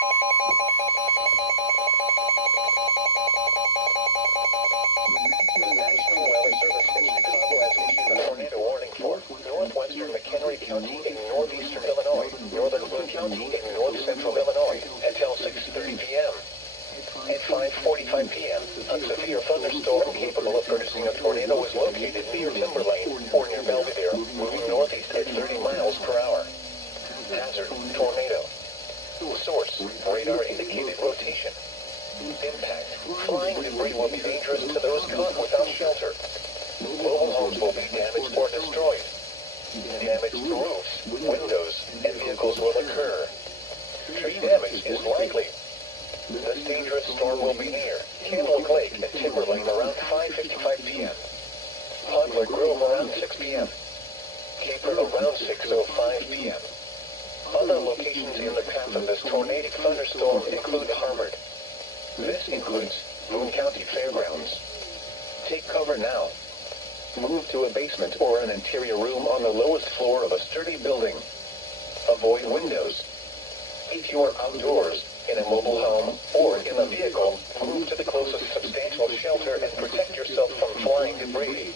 National Weather Service in Chicago has issued a tornado warning for northwestern McHenry County in northeastern Illinois, northern Boone County in north central Illinois until 6:30 p.m. At 5:45 p.m., a severe thunderstorm capable of producing a tornado was located near Timberlane or near Belvidere, moving northeast at 30 miles per hour. Hazard: tornado. Source: radar indicated rotation. Impact: flying debris will be dangerous to those caught without shelter. Mobile homes will be damaged or destroyed. Damage to roofs, windows, and vehicles will occur. Tree damage is likely. This dangerous storm will be near Kennewick Lake and Timberlane around 5:55 p.m. Poplar Grove around 6 p.m. Caper around 6:05 p.m. Other locations in the path of this tornadic thunderstorm include Harvard. This includes Boone County Fairgrounds. Take cover now. Move to a basement or an interior room on the lowest floor of a sturdy building. Avoid windows. If you are outdoors, in a mobile home, or in a vehicle, move to the closest substantial shelter and protect yourself from flying debris.